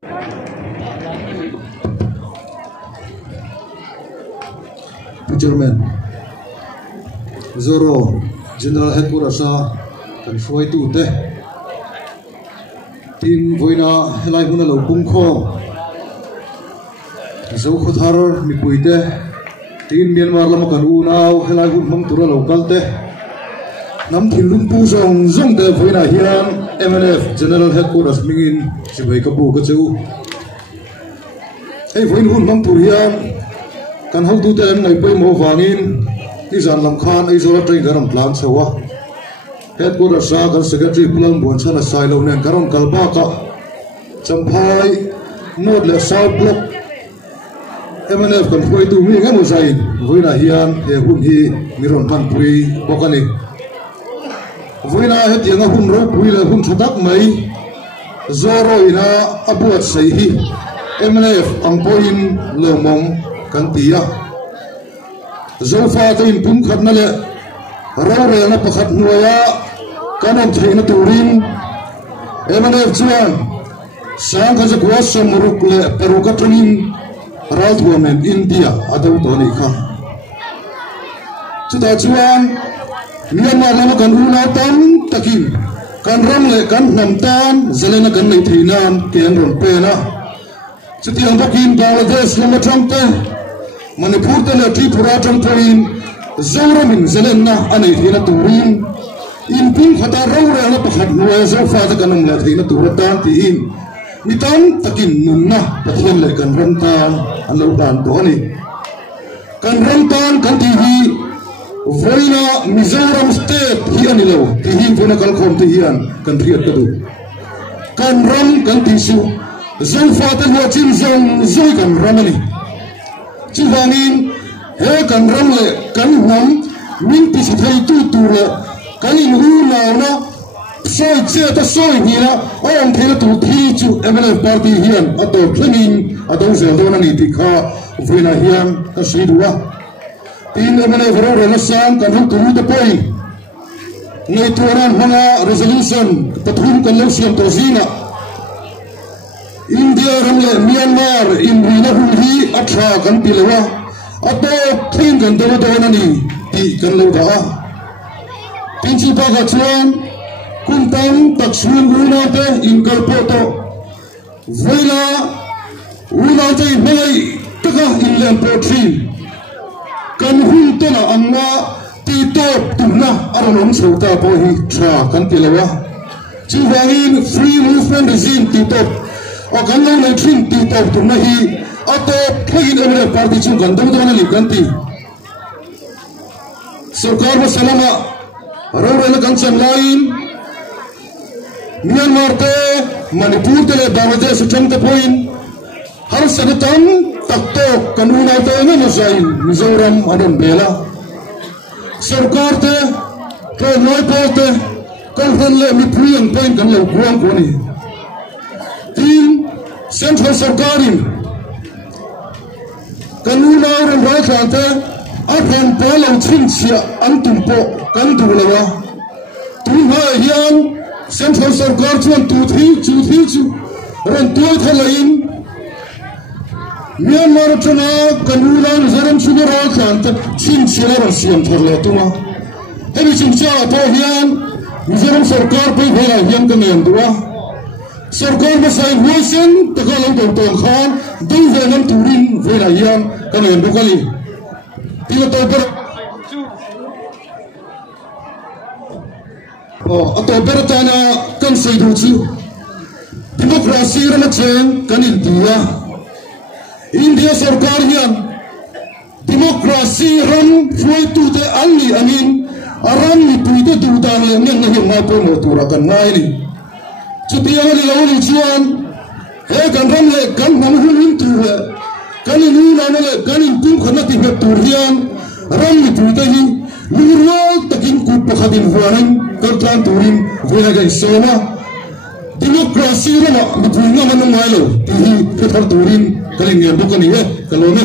Chairman Zoro General Headquarters kan fuai tu te tin voina helai huna lo pung kho zo khothar mi puite tin Myanmar lam kan u nau helai hun mang tura local te nam thin lum pu zong zong te voina hian MNF General Headquarters mingin sibai ka bu ka chu ei voin hun mang tur hian kan hau tu te em ngai poi mo wangin ni zan lam khan ai zo la train garam plan chawa Headquarters sa kan secretary pulang bon sana sai lo nen karon kalba ka champhai nod le south block MNF kan foi tu mi ngam sai voina hian he hun hi miron man pui pokani voina he tianga hun ro pui le hun thatak mai zoro ina abuat sai hi MNF ang poin lomong kan tia zofa te in pum khat na le ro re na pakhat nuaya kanon theina turin MNF chuan sang kha jakwa samuruk le peruka tunin ral thuamen India adau to ni kha chuta chuan Myanmar lama kan una tam takin kan ram le kan nam tan zelena kan nei thinan ken ron pe na chuti ang bakin Bangladesh lama tramte Manipur te le Tripura trampoin zoramin zelena anei thina turin in ping khata ro re na pakhat nuwa zo fa ta kanam le thina turatan ti in mitam takin nunna pathian le kan ramtan anlo dan to ni kan ramtan kan ti hi voina Mizoram state hi anilo ti hi voina kal khom ti hian kan riat ka du kan ram kan ti su zo fa ta lo chin zong zoi kan ramani chiwangin he kan ram le kan nam min ti si thai tu tu le kan in hu na na soi che ta soi ni na on thela tu thi chu MNF party hian ato thlengin ato zel do na ni ti kha voina hian ka sei duwa tin MNF ro re na sam kan hu tu te poi nei tuaran hanga resolution pathum kan lo siam to zina India ramle Myanmar in rina hun hi atha kan pilewa ato thin kan do na ni ti kan lo da pinchi pa ga chuan kuntam taksun una te in kalpoto voila una te mai taka in lem potri kan hun te na anga ti top tuna aron chota po hi tra kan pilewa chiwangin free movement regime ti top o kan lo nei thin ti top tuna hi ato thagin MNF party chung kan do na li kan ti sarkar ma salama ro re na kan chan lain Myanmar te Manipur te le Bangladesh cham te point har sanatam takto kanuna te na zain Mizoram adon bela sarkar te noi pote kan han le mi priang point kan lo kuang ko ni tin central sarkarin kanuna ron ra thante athan palo chin sia antumpo kan dulawa tu ha hian central sarkar chuan tu thi chu ron tuai thalain Myanmar chana kanuna zaram chugara khanta chin sia ron siam tharla tuma hemi chin cha to hian Mizoram sarkar pe bhela hian kan nem duwa sarkar ma sai huasen takala ton khan dei velam turin vela hian kan nem bukali tila to per ato beratana kan sei du chu democracy ram chen kan India sarkar hian democracy ram foi tu te anni amin aram ni puite du dan le ngen ngi ma po mo tura kan ngai ni chutia ni lo ni chuan he kan ram le kan nam hu hin tu le kan ni na le kan in tum khana ti he tur hian ram ni puite hi ni ro takin ku pakhatin huaran kan turin voina ga soma democracy ram ni puinga man ngai lo ti hi thar turin kalin nge bukani he kalome